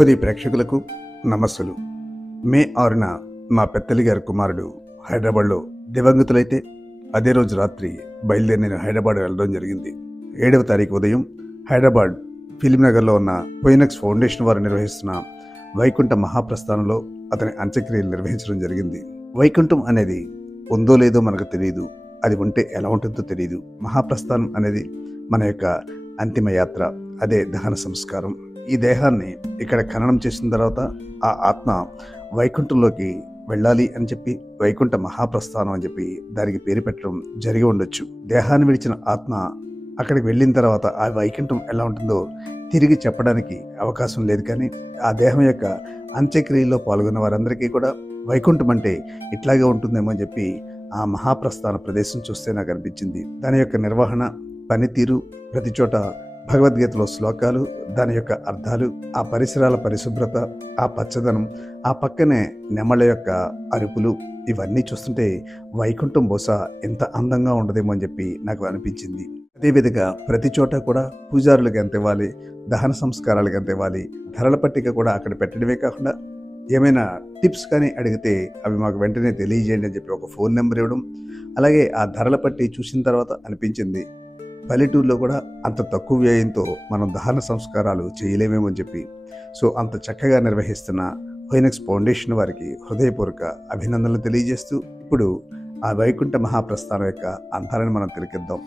శుభోదయ ప్రేక్షకులకు నమస్సులు. మే 6న మా పెద్దలి గారి కుమారుడు హైదరాబాద్లో దివంగతులైతే అదే రోజు రాత్రి బయలుదేరి నేను హైదరాబాద్ వెళ్ళడం జరిగింది. 7వ తారీఖు ఉదయం హైదరాబాద్ ఫిలింనగర్లో ఉన్న ఫోయినెక్స్ ఫౌండేషన్ వారు నిర్వహిస్తున్న వైకుంఠ మహాప్రస్థానంలో అతని అంత్యక్రియలు నిర్వహించడం జరిగింది. వైకుంఠం అనేది ఉందో లేదో మనకు తెలియదు, అది ఉంటే ఎలా ఉంటుందో తెలియదు. మహాప్రస్థానం అనేది మన యొక్క అంతిమ యాత్ర, అదే దహన సంస్కారం. ఈ దేహాన్ని ఇక్కడ ఖననం చేసిన తర్వాత ఆ ఆత్మ వైకుంఠంలోకి వెళ్ళాలి అని చెప్పి వైకుంఠ మహాప్రస్థానం అని చెప్పి దానికి పేరు పెట్టడం జరిగి ఉండొచ్చు. దేహాన్ని విడిచిన ఆత్మ అక్కడికి వెళ్ళిన తర్వాత ఆ వైకుంఠం ఎలా ఉంటుందో తిరిగి చెప్పడానికి అవకాశం లేదు. కానీ ఆ దేహం యొక్క అంత్యక్రియల్లో పాల్గొన్న వారందరికీ కూడా వైకుంఠం అంటే ఇట్లాగే ఉంటుందేమో అని చెప్పి ఆ మహాప్రస్థాన ప్రదేశం చూస్తే నాకు అనిపించింది. దాని యొక్క నిర్వహణ, పనితీరు, ప్రతి చోట భగవద్గీతలో శ్లోకాలు, దాని యొక్క అర్థాలు, ఆ పరిసరాల పరిశుభ్రత, ఆ పచ్చదనం, ఆ పక్కనే నెమళ్ళ యొక్క అరుపులు, ఇవన్నీ చూస్తుంటే వైకుంఠం బహుశా ఎంత అందంగా ఉండదేమో అని చెప్పి నాకు అనిపించింది. అదేవిధంగా ప్రతి చోట కూడా పూజారులకు ఎంత ఇవ్వాలి, దహన సంస్కారాలకు ఎంత ఇవ్వాలి, ధరల పట్టిక కూడా అక్కడ పెట్టడమే కాకుండా ఏమైనా టిప్స్ కానీ అడిగితే అవి మాకు వెంటనే తెలియజేయండి అని చెప్పి ఒక ఫోన్ నెంబర్ ఇవ్వడం. అలాగే ఆ ధరల పట్టి చూసిన తర్వాత అనిపించింది, పల్లెటూరులో కూడా అంత తక్కువ వ్యయంతో మనం దహన సంస్కారాలు చేయలేమేమో అని చెప్పి. సో అంత చక్కగా నిర్వహిస్తున్న ఫోయినెక్స్ ఫౌండేషన్ వారికి హృదయపూర్వక అభినందనలు తెలియజేస్తూ ఇప్పుడు ఆ వైకుంఠ మహాప్రస్థానం యొక్క అంతాలను మనం తిలకిద్దాం.